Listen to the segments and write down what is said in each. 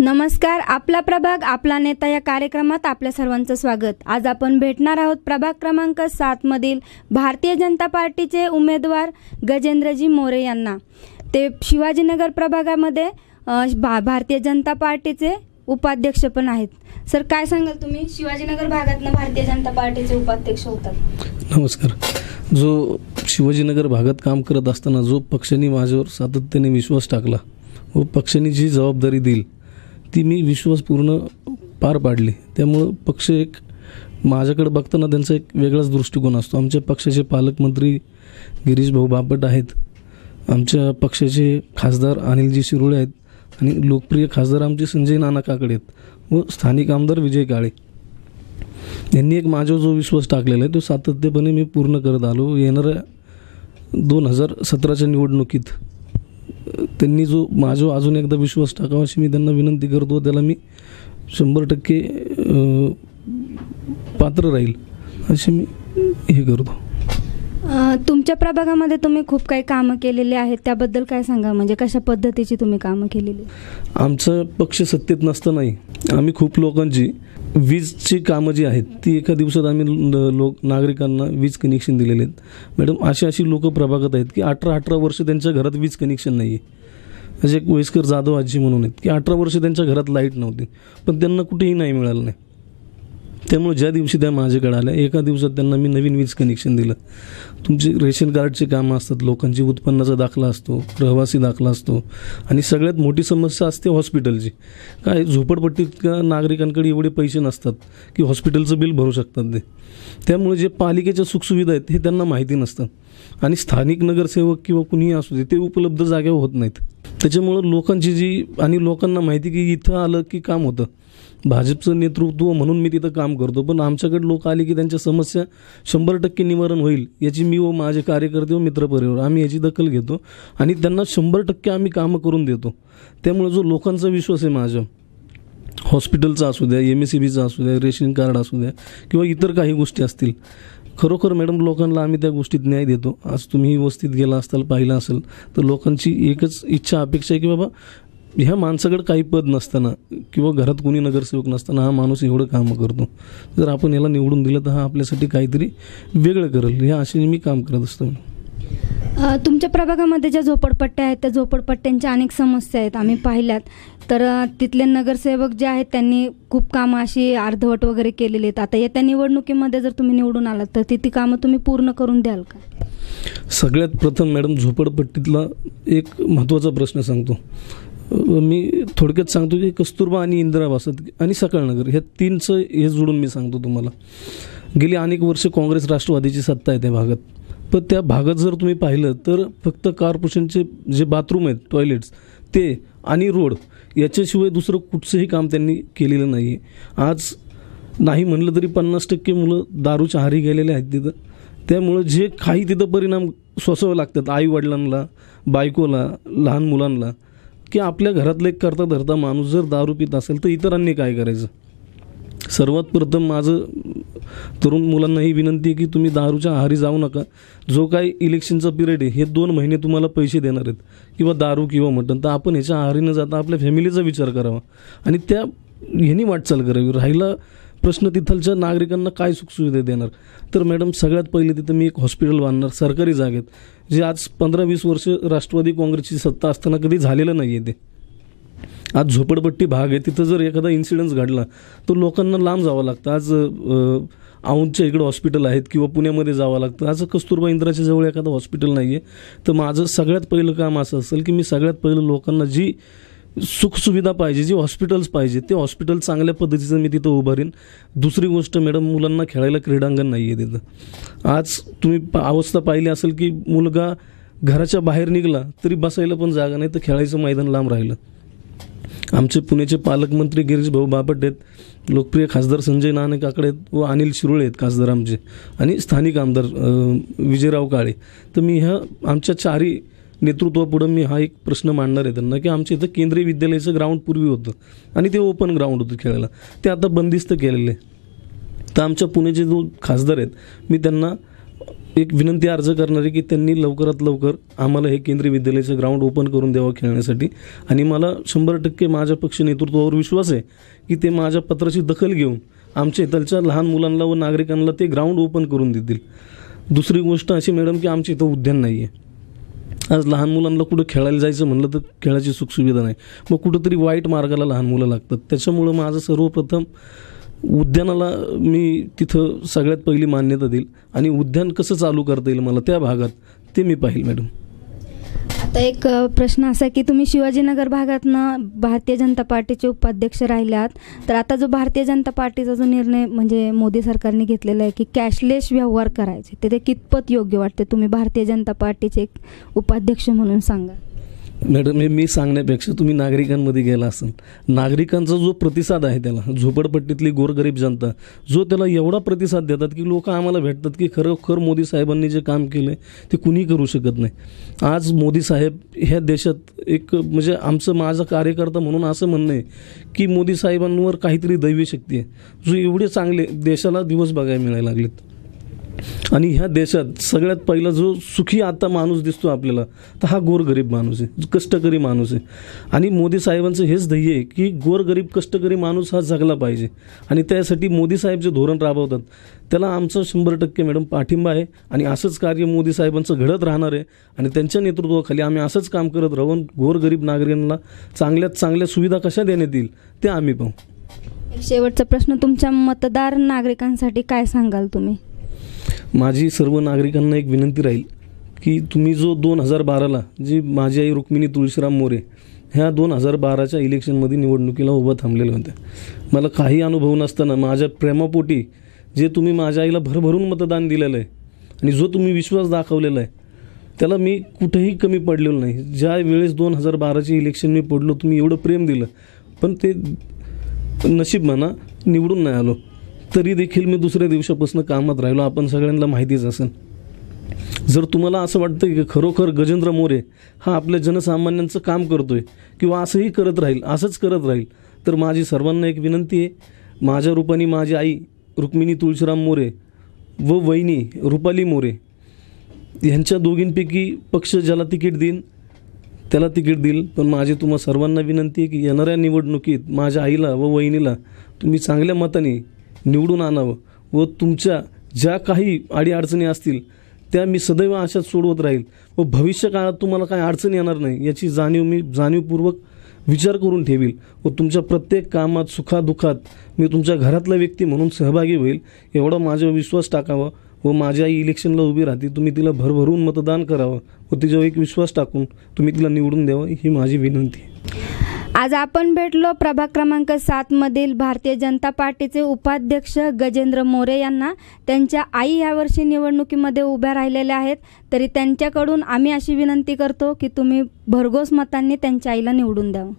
नमस्कार, आपला प्रभाग आपला नेता या कार्यक्रमात आपल्या सर्वांचं स्वागत. आज आपण भेटणार आहोत प्रभाग क्रमांक 7 मधील भारतीय जनता पार्टीचे उमेदवार गजेंद्रजी मोरे यांना. ते शिवाजीनगर प्रभागामध्ये भारतीय जनता पार्टीचे उपाध्यक्ष पण आहेत. सर, काय सांगाल तुम्ही? शिवाजीनगर भागातनं भारतीय जनता पार्टीचे उपाध्यक्ष होतात. नमस्कार. जो शिवाजीनगर भागात काम करत असताना जो पक्षाने माझ्यावर सातत्याने विश्वास टाकला व पक्षाने जी जबाबदारी दिली ती मी विश्वासपूर्ण पार पाडली. त्यामुळं पक्ष एक माझ्याकडे बघताना त्यांचा एक वेगळाच दृष्टिकोन असतो. आमच्या पक्षाचे पालकमंत्री गिरीश भाऊ बापट आहेत, आमच्या पक्षाचे खासदार अनिलजी शिरोळे आहेत आणि लोकप्रिय खासदार आमचे संजय नाना काकडे आहेत व स्थानिक आमदार विजय काळे यांनी एक माझ्यावर जो विश्वास टाकलेला आहे तो सातत्यपणे मी पूर्ण करत आलो. येणाऱ्या 2017च्या निवडणुकीत त्यांनी जो माझ्यावर अजून एकदा विश्वास टाकावा अशी मी त्यांना विनंती करतो. त्याला मी 100% पात्र राहील अशी मी हे करतो. तुमच्या प्रभागामध्ये तुम्ही खूप काही कामं केलेली आहेत, त्याबद्दल काय सांगा? म्हणजे कशा पद्धतीची तुम्ही कामं केलेली? आमचा पक्ष सत्तेत नसतानाही आम्ही खूप लोकांची वीजची कामं जी आहेत ती एका दिवसात आम्ही नागरिकांना वीज कनेक्शन दिलेले आहेत. मॅडम, अशी लोक प्रभागात आहेत की 18 वर्ष त्यांच्या घरात वीज कनेक्शन नाही आहे. असे एक वयस्कर जाधव आजी म्हणून आहेत की 18 वर्ष त्यांच्या घरात लाईट नव्हती पण त्यांना कुठेही नाही मिळालं नाही. त्यामुळे ज्या दिवशी त्या माझ्याकडे आल्या एका दिवसात त्यांना मी नवीन वीज कनेक्शन दिलं. तुमचे रेशन कार्डचे कामं असतात, लोकांची उत्पन्नाचा दाखला असतो, रहिवासी दाखला असतो आणि सगळ्यात मोठी समस्या असते हॉस्पिटलची. काय झोपडपट्टीत का नागरिकांकडे एवढे पैसे नसतात की हॉस्पिटलचं बिल भरू शकतात ते. त्यामुळे जे पालिकेच्या सुखसुविधा आहेत हे त्यांना माहिती नसतात आणि स्थानिक नगरसेवक किंवा कुणीही असू दे ते उपलब्ध जागेवर होत नाहीत. त्याच्यामुळं लोकांची आणि लोकांना माहिती की इथं आलं की काम होतं. भाजपचं नेतृत्व म्हणून मी तिथं काम करतो पण आमच्याकडे लोक आले की त्यांच्या समस्या 100% निवारण होईल याची मी व माझे कार्यकर्ते व मित्रपरिवार आम्ही याची दखल घेतो आणि त्यांना 100% आम्ही कामं करून देतो. त्यामुळे जो लोकांचा विश्वास आहे माझ्या हॉस्पिटलचा असू द्या, MSEBीचा असू द्या, रेशन कार्ड असू द्या किंवा इतर काही गोष्टी असतील, खरोखर मॅडम लोकांना आम्ही त्या गोष्टीत न्याय देतो. आज तुम्ही वस्तीत गेला असताल, पाहिलं असेल तर लोकांची एकच इच्छा अपेक्षा आहे की बाबा ह्या माणसाकडे काही पद नसताना किंवा घरात कोणी नगरसेवक नसताना हा माणूस एवढं कामं करतो, जर आपण याला निवडून दिलं तर हा आपल्यासाठी काहीतरी वेगळं करेल, ह्या आशेने मी काम करत असतो. तुमच्या प्रभागामध्ये ज्या झोपडपट्ट्या आहेत त्या झोपडपट्ट्यांच्या अनेक समस्या आहेत आम्ही पाहिल्यात. तर तिथले नगरसेवक जे आहेत त्यांनी खूप कामं अशी अर्धवट वगैरे केलेली आहेत. आता येत्या निवडणुकीमध्ये जर तुम्ही निवडून आलात तर ती कामं तुम्ही पूर्ण करून द्याल का? सगळ्यात प्रथम मॅडम झोपडपट्टीतला एक महत्त्वाचा प्रश्न सांगतो. मी थोडक्यात सांगतो की कस्तुरबा आणि इंदिरा वसत आणि सकाळनगर ह्या तीनचं हे जोडून मी सांगतो तुम्हाला. गेली अनेक वर्ष काँग्रेस राष्ट्रवादीची सत्ता आहे त्या भागात, पण त्या भागात जर तुम्ही पाहिलं तर फक्त कॉर्पोरेशनचे जे बाथरूम आहेत, टॉयलेट्स ते आणि रोड याच्याशिवाय दुसरं कुठचंही काम त्यांनी केलेलं नाही आहे. आज नाही म्हणलं तरी 50% मुलं दारूच्या आहारी गेलेले आहेत तिथं. त्यामुळं जे काही तिथं परिणाम सोसावे लागतात आईवडिलांना, बायकोला, लहान मुलांना, की आपल्या घरातलं एक करता धरता माणूस जर दारू पित असेल तर इतरांनी काय करायचं. सर्वात प्रथम माझं तरुण मुलांना ही विनंती आहे की तुम्ही दारूच्या आहारी जाऊ नका. जो काही इलेक्शनचा पिरियड आहे हे 2 महिने तुम्हाला पैसे देणार आहेत किंवा दारू किंवा मटण, तर आपण ह्याच्या आहारी न जाता आपल्या फॅमिलीचा विचार करावा आणि त्या ह्यानी वाटचाल करावी. राहिला प्रश्न तिथलच्या नागरिकांना काय सुखसुविधा देणार, तर मॅडम सगळ्यात पहिले तिथं मी एक हॉस्पिटल बांधणार सरकारी जागेत, जे आज 15-20 वर्ष राष्ट्रवादी काँग्रेसची सत्ता असताना कधी झालेलं नाही आहे. ते आज झोपडपट्टी भाग आहे, तिथं जर एखादा इन्सिडन्स घडला तर लोकांना लांब जावं लागतं. आज औंधच्या इकडं हॉस्पिटल आहेत किंवा पुण्यामध्ये जावं लागतं. आज कस्तुरबा इंदिराच्या जवळ एखादं हॉस्पिटल नाही आहे. तर माझं सगळ्यात पहिलं काम असं असेल की मी सगळ्यात पहिलं लोकांना जी सुखसुविधा पाहिजे, जी हॉस्पिटल्स पाहिजे, ते हॉस्पिटल चांगल्या पद्धतीचं मी तिथं उभारीन. दुसरी गोष्ट मॅडम, मुलांना खेळायला क्रीडांगण नाही आहे तिथं. आज तुम्ही अवस्था पाहिली असेल की मुलगा घराच्या बाहेर निघाला तरी बसायला पण जागा नाही, तर खेळायचं मैदान लांब राहिलं. आमचे पुण्याचे पालकमंत्री गिरीश भाऊ बापट आहेत, लोकप्रिय खासदार संजय नाना काकडे आहेत व अनिल शिरोळे आहेत खासदार आमचे आणि स्थानिक आमदार विजयराव काळे. तर मी ह्या आमच्या 4 नेतृत्वापुढं मी हा एक प्रश्न मांडणार आहे त्यांना की आमच्या इथं केंद्रीय विद्यालयाचं ग्राउंड पूर्वी होतं आणि ते ओपन ग्राउंड होतं खेळायला, ते आता बंदिस्त केलेलं आहे. तर आमच्या पुण्याचे जो खासदार आहेत मी त्यांना एक विनंती अर्ज करणार आहे की त्यांनी लवकरात लवकर आम्हाला हे केंद्रीय विद्यालयाचं ग्राउंड ओपन करून द्यावं खेळण्यासाठी. आणि मला 100% माझ्या पक्ष नेतृत्वावर विश्वास आहे की ते माझ्या पत्राची दखल घेऊन आमच्या इथलच्या लहान मुलांना व नागरिकांना ते ग्राउंड ओपन करून देतील. दुसरी गोष्ट अशी मॅडम की आमच्या इथं उद्यान नाही आहे. आज लहान मुलांना कुठं खेळायला जायचं म्हणलं तर खेळाची सुखसुविधा नाही, मग कुठंतरी वाईट मार्गाला लहान मुलं लागतात. त्याच्यामुळं माझं सर्वप्रथम उद्यानाला मी तिथं सगळ्यात पहिली मान्यता देईल आणि उद्यान कसं चालू करता येईल मला त्या भागात ते मी पाहिल मॅडम. आता एक प्रश्न असा आहे की तुम्ही शिवाजीनगर भागातनं भारतीय जनता पार्टीचे उपाध्यक्ष राहिले आहात, तर आता जो भारतीय जनता पार्टीचा जो निर्णय म्हणजे मोदी सरकारने घेतलेला आहे की कॅशलेस व्यवहार करायचे, ते कितपत योग्य वाटते? तुम्ही भारतीय जनता पार्टीचे एक उपाध्यक्ष म्हणून सांगा. मॅडम हे मी सांगण्यापेक्षा तुम्ही नागरिकांमध्ये गेला असाल, नागरिकांचा जो प्रतिसाद आहे त्याला, झोपडपट्टीतली गोरगरीब जनता जो त्याला एवढा प्रतिसाद देतात की लोक आम्हाला भेटतात की खरोखर मोदी साहेबांनी जे काम केलं ते कुणी करू शकत नाही. आज मोदी साहेब ह्या देशात एक म्हणजे माझा कार्यकर्ता म्हणून असं म्हणणं आहे की मोदी साहेबांवर काहीतरी दैवी शक्ती आहे जो एवढे चांगले देशाला दिवस बघायला मिळायला लागलेत. आणि ह्या देशात सगळ्यात पहिला जो सुखी आता माणूस दिसतो आपल्याला तर हा गोरगरीब माणूस आहे, कष्टकरी माणूस आहे. आणि मोदी साहेबांचं हेच ध्येय आहे की गोरगरीब कष्टकरी माणूस हा जगला पाहिजे. आणि त्यासाठी मोदी साहेब जे धोरण राबवतात त्याला आमचं 100% मॅडम पाठिंबा आहे. आणि असंच कार्य मोदी साहेबांचं घडत राहणार आहे आणि त्यांच्या नेतृत्वाखाली आम्ही असंच काम करत राहून गोरगरीब नागरिकांना चांगल्यात चांगल्या सुविधा कशा देण्यात येईल ते आम्ही पाहू. शेवटचा प्रश्न, तुमच्या मतदार नागरिकांसाठी काय सांगाल तुम्ही? माझी सर्व नागरिकांना एक विनंती राहील की तुम्ही जो 2012ला जी माझी आई रुक्मिणी तुळशीराम मोरे ह्या 2012च्या इलेक्शनमध्ये निवडणुकीला उभं थांबलेलं होतं, मला काही अनुभव नसताना माझ्या प्रेमापोटी जे तुम्ही माझ्या आईला भरभरून मतदान दिलेलं आहे आणि जो तुम्ही विश्वास दाखवलेला आहे त्याला मी कुठेही कमी पडलेलो नाही. ज्या वेळेस 2012चे इलेक्शन मी पडलो तुम्ही एवढं प्रेम दिलं, पण ते नशीब म्हणा निवडून नाही आलो, तरी देखील मी दुसऱ्या दिवसापासून कामात राहिलो. आपण सगळ्यांना माहितीच असेल. जर तुम्हाला असं वाटतं की खरोखर गजेंद्र मोरे हा आपल्या जनसामान्यांचं काम करतोय किंवा असंही करत राहील, असंच करत राहील, तर माझी सर्वांना एक विनंती आहे, माझ्या रूपाने माझी आई रुक्मिणी तुळशीराम मोरे व वहिनी रुपाली मोरे ह्यांच्या दोघींपैकी पक्ष ज्याला तिकीट देईन त्याला तिकीट देईल. पण माझी तुम्हा सर्वांना विनंती आहे की येणाऱ्या निवडणुकीत माझ्या आईला व वहिनीला तुम्ही चांगल्या मताने निवडून आणावं व तुमच्या ज्या काही अडीअडचणी असतील त्या मी सदैव अशाच सोडवत राहील व भविष्य काळात तुम्हाला काही अडचण येणार नाही याची मी जाणीवपूर्वक विचार करून ठेवील व तुमच्या प्रत्येक कामात सुखादुःखात मी तुमच्या घरातला व्यक्ती म्हणून सहभागी होईल एवढा माझ्यावर विश्वास टाकावा. व माझी आई इलेक्शनला उभी राहते, तुम्ही तिला भरभरून मतदान करावं व तिच्यावर एक विश्वास टाकून तुम्ही तिला निवडून द्यावं ही माझी विनंती आहे. आज आपण भेटलो प्रभाग क्रमांक 7 मधील भारतीय जनता पार्टीचे उपाध्यक्ष गजेंद्र मोरे यांना. त्यांच्या आई यावर्षी निवडणुकीमध्ये उभ्या राहिलेल्या आहेत, तरी त्यांच्याकडून आम्ही अशी विनंती करतो की तुम्ही भरघोस मतांनी त्यांच्या आईला निवडून द्यावं.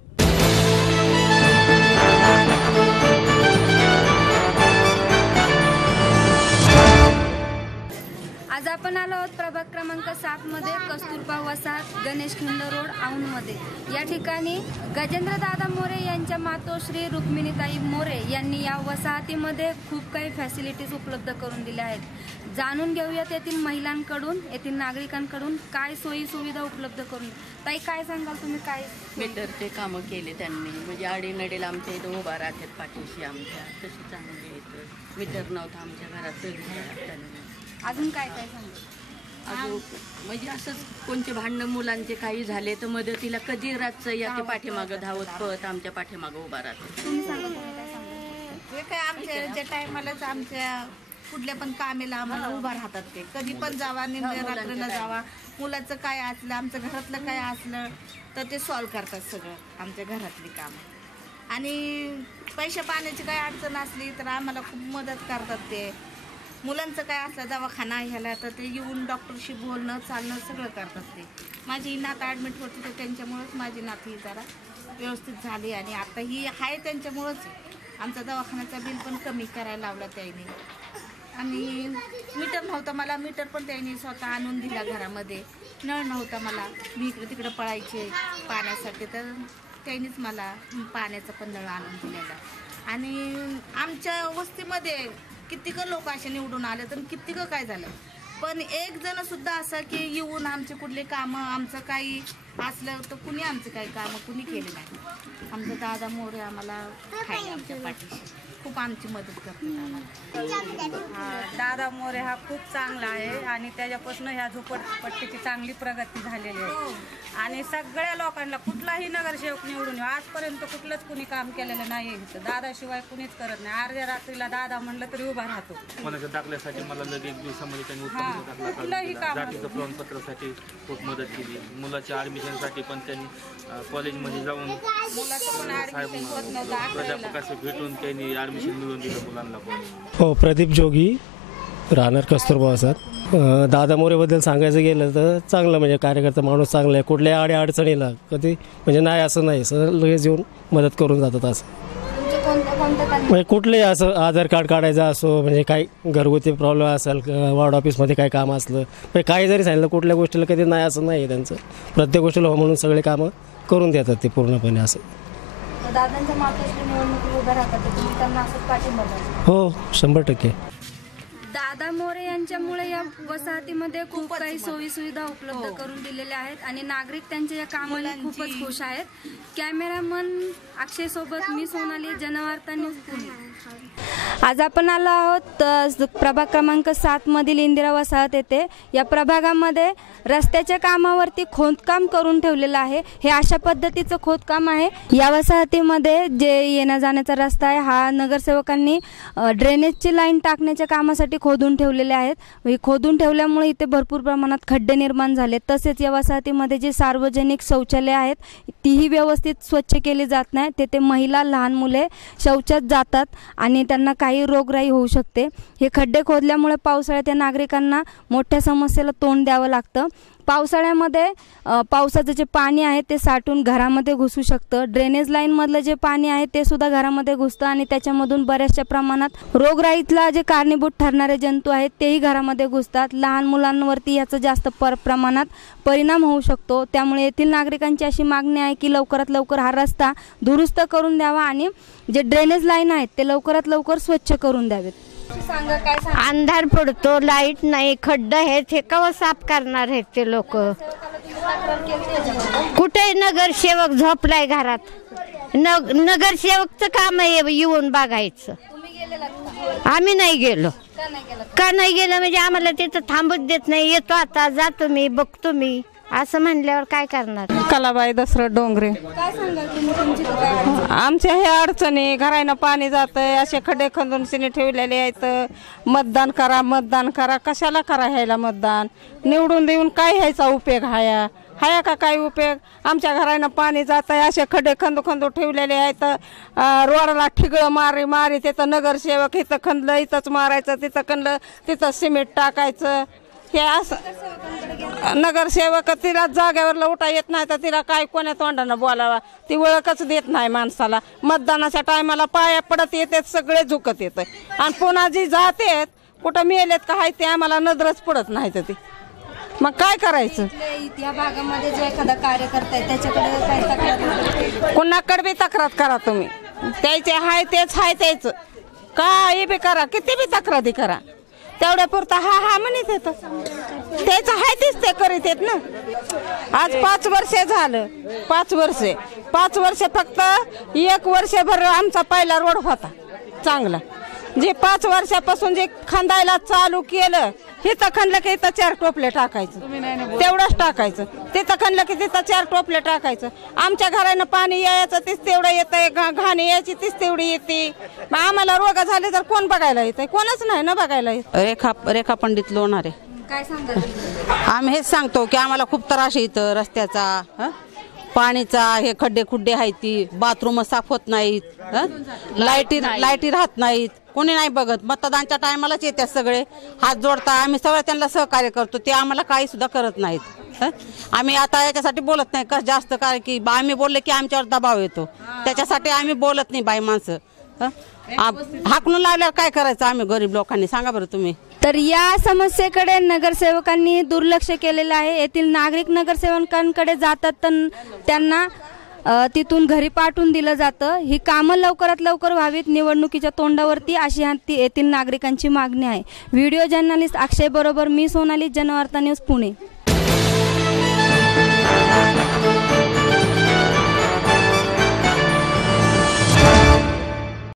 आज आपण आलो आहोत प्रभाग क्रमांक 7 मध्ये कस्तुरबा वसाहत गणेश खिंड रोड औंधमध्ये. या ठिकाणी गजेंद्रदादा मोरे यांच्या मातोश्री रुक्मिणीताई मोरे यांनी या वसाहतीमध्ये खूप काही फॅसिलिटीज उपलब्ध करून दिल्या आहेत. जाणून घेऊयात येथील महिलांकडून, येथील नागरिकांकडून काय सोयी सुविधा उपलब्ध करून. ताई काय सांगाल तुम्ही? काय मीटरचे कामं केले त्यांनी, म्हणजे अडीनडीला आमच्या इथं उभा राहतात पाठीशी आमच्या, तशी चांगली आहेत. मीटर नव्हतं आमच्या घरात त्यांनी. अजून काय काय सांगा? अजून म्हणजे असंच कोणते भांडणं मुलांचे काही झाले तर मदतीला कधी रातचं या ते पाठीमागं धावत पळत आमच्या पाठीमागं उभा राहतो. तुम्ही सांगा, तुम्ही काय सांगा? हे काय आमच्या ज्या टायमालाच आमच्या कुठल्या पण कामेला आम्हाला उभा राहतात. ते कधी पण जावा, निम्म्या रात्रीला जावा, मुलाचं काय असलं, आमचं घरातलं काय असलं तर ते सॉल्व करतात सगळं आमच्या घरातली कामं. आणि पैशा पाण्याची काय अडचण असली तर आम्हाला खूप मदत करतात. ते मुलांचं काय असलं दवाखाना ह्याला तर ते येऊन डॉक्टरशी बोलणं चालणं सगळं करतात. ते माझी नात ॲडमिट होती तर त्यांच्यामुळंच माझी नात ही जरा व्यवस्थित झाली आणि आता ही आहे त्यांच्यामुळंच. आमचा दवाखान्याचा बिल पण कमी करायला लावला त्यांनी. आणि मीटर नव्हतं मला, मीटर पण त्यांनी स्वतः आणून दिला घरामध्ये. नळ नव्हता मला, मी इकडे तिकडे पळायचे पाण्यासाठी, तर त्यांनीच मला पाण्याचा पण नळ आणून दिलेला. आणि आमच्या वस्तीमध्ये कितीक लोक असे निवडून आले तर कितीक काय झालं, पण एक जण सुद्धा असं की येऊन आमचे कुठले कामं आमचं काही असलं तर कुणी आमचं काही कामं कुणी केले नाही. आमचा दादा मोरे आम्हाला आहे आमच्या पाठीशी, खूप आमची मदत करतात आम्हाला. दादा मोरे हा खूप चांगला आहे आणि त्याच्यापासून ह्या झोपडपट्टीची चांगली प्रगती झालेली आहे. आणि सगळ्या लोकांना कुठलाही नगरसेवक निवडून येऊ, आजपर्यंत कुठलंच कुणी काम केलेलं नाही आहे. दादाशिवाय कुणीच करत नाही. अर्ध्या रात्रीला दादा म्हणलं तरी उभा राहतो. मनाच्या दाखल्यासाठी मला लगेच 1 दिवसामध्ये त्यांनी कुठलंही उत्पन्न काम जातीचं प्रमाणपत्रासाठी खूप मदत केली. मुलाच्या ॲडमिशनसाठी पण त्यांनी कॉलेजमध्ये जाऊन प्राध्यापकाशी भेटून त्यांनी ॲडमिशन मिळवून दिलं मुलांना पण. हो, प्रदीप जोगी, राहणार कस्तुरबा वसाहत. दादा मोरेबद्दल सांगायचं गेलं तर चांगलं म्हणजे कार्यकर्ता माणूस चांगला आहे. कुठल्या अडचणीला कधी म्हणजे नाही असं नाही, सर लगेच येऊन मदत करून जातात. असं म्हणजे कुठलेही असं आधार कार्ड काढायचं असो, म्हणजे काही घरगुती प्रॉब्लेम असेल, वॉर्ड ऑफिसमध्ये काही काम असलं, म्हणजे काही जरी सांगितलं कुठल्या गोष्टीला कधी नाही असं नाही. त्यांचं प्रत्येक गोष्टीला हो म्हणून सगळे कामं करून देतात ते पूर्णपणे. असं दादांच्या मातोश्री निवडणुकीत उभं राहतात, तुम्ही त्यांना असं पाठिंबा द्याल? हो, 100%. दादा मोरे यांच्यामुळे या वसाहतीमध्ये खूप काही सोयी सुविधा उपलब्ध करून दिलेल्या आहेत आणि नागरिक त्यांच्या या कामाने खूपच खुश आहेत. कॅमेरामन अक्षय सोबत मी सोनाली, जनवार्ता न्यूज, पुणे. आज आपण आलो आहोत प्रभाग क्रमांक 7 मधील इंदिरा वसाहत येथे. या प्रभागामध्ये रस्त्याच्या कामावरती खोदकाम करून ठेवलेलं आहे. हे अशा पद्धतीचं खोदकाम आहे. या वसाहतीमध्ये जे येण्या जाण्याचा रस्ता आहे हा नगरसेवकांनी ड्रेनेजची लाईन टाकण्याच्या कामासाठी खोदून ठेवलेले आहेत. खोदून ठेवल्यामुळे इथे भरपूर प्रमाणात खड्डे निर्माण झाले. तसेच या वसाहतीमध्ये जे सार्वजनिक शौचालय आहेत तीही व्यवस्थित स्वच्छ केली जात नाही. तेथे महिला, लहान मुले शौचात जातात आणि त्यांना काही रोगराई होऊ शकते. हे खड्डे खोदल्यामुळे पावसाळ्यात या नागरिकांना मोठ्या समस्येला तोंड द्यावं लागतं. पावसाळ्यामध्ये पावसाचं जे पाणी आहे ते साठून घरामध्ये घुसू शकतं. ड्रेनेज लाईनमधलं जे पाणी आहे ते सुद्धा घरामध्ये घुसतं आणि त्याच्यामधून बऱ्याचशा प्रमाणात रोगराईतला जे कारणीभूत ठरणारे जंतू आहेत तेही घरामध्ये घुसतात. लहान मुलांवरती याचा जास्त प्रमाणात परिणाम होऊ शकतो. त्यामुळे येथील नागरिकांची अशी मागणी आहे की लवकरात लवकर हा रस्ता दुरुस्त करून द्यावा आणि जे ड्रेनेज लाईन आहेत ते लवकरात लवकर स्वच्छ करून द्यावेत. सांगा, काय सांगा? अंधार पडतो, लाईट नाही, खड्डा आहेत, हे केव्हा साफ करणार आहेत ते लोक? कुठे नगरसेवक झोपलाय घरात? नगरसेवकचं काम आहे येऊन बघायचं. आम्ही नाही गेलो. का नाही गेलो म्हणजे आम्हाला तिथं थांबूच देत नाही. येतो आता, जातो मी, बघतो मी, असं म्हणल्यावर काय करणार? कलाबाई दसरथ डोंगरे. काय सांगाल तुम्ही, तुमची काय अडचण? आमच्या ह्या अडचणी, घरानं पाणी जातंय, असे खड्डे खंदून सिने ठेवलेले आहेत. मतदान करा, मतदान करा, कशाला करा ह्याला मतदान? निवडून देऊन काय ह्याचा उपयोग हाया का काय उपयोग? आमच्या घरानं पाणी जात आहे, असे खड्डे खंदू ठेवलेले आहेत. रोडला ठिगळं मारी तिथं नगरसेवक इथं खंदलं इथंच मारायचं, तिथं खंदलं तिथं सिमेंट टाकायचं. हे असं नगरसेवक तिला जागेवर लवटा येत नाही तर तिला काय कोण्या तोंडानं बोलावा? ती ओळखच देत नाही माणसाला. मतदानाच्या टायमाला पाया पडत येतात, सगळे झुकत येत आणि पुन्हा जी जातेत कुठं मेलेत का ते आम्हाला नजरच पडत नाही. तर ती मग काय करायचं? या भागामध्ये जो एखादा कार्यकर्ता आहे त्याच्याकडे काय तक्रार? कुणाकडे बी तक्रार करा तुम्ही, त्याचे हाय तेच हाय त्याच काही बी करा, किती बी तक्रारी करा, तेवढ्या पुरता हा म्हणत येतं. त्याच हाय तेच ते करीत येत ना. आज 5 वर्ष झालं, 5 वर्ष फक्त 1 वर्षभर आमचा पहिला रोड होता चांगला. जे 5 वर्षापासून जे खंदायला चालू केलं, हिथं खणलं की इथं 4 टोपले टाकायचं, तेवढंच टाकायचं. तिथं खणलं की तिथं 4 टोपले टाकायचं. आमच्या घरानं पाणी यायचं तीच तेवढं येतंय, घाणी यायची तीच तेवढी येते. मग आम्हाला रोग झाले तर कोण बघायला येतंय? कोणच नाही ना बघायला येत. रेखा पंडित लोणारे. काय सांगाल? आम्ही हेच सांगतो की आम्हाला खूप त्रास येतं रस्त्याचा, पाणीचा, हे खड्डे खुड्डे आहेत, ती बाथरूम साफ होत नाहीत, लाईटी राहत नाहीत, कोणी नाही बघत. मतदानच्या टायमालाच येतात सगळे हात जोडता, आम्ही सगळं त्यांना सहकार्य करतो, ते आम्हाला काही सुद्धा करत नाहीत. आम्ही आता याच्यासाठी बोलत नाही का जास्त, कारण की आम्ही बोलले की आमच्यावर दबाव येतो, त्याच्यासाठी आम्ही बोलत नाही बाई माणसं. हाकून लावल्यावर काय करायचं आम्ही गरीब लोकांनी, सांगा बरं तुम्ही. तर या समस्येकडे नगरसेवकांनी दुर्लक्ष केलेलं आहे. येथील नागरिक नगरसेवकांकडे जातात तर त्यांना तिथून घरी पाठवून दिलं जातं. ही कामं लवकरात लवकर व्हावीत निवडणुकीच्या तोंडावरती, अशी येथील नागरिकांची मागणी आहे. व्हिडिओ जर्नलिस्ट अक्षय बरोबर मी सोनाली, जनवार्ता न्यूज पुणे.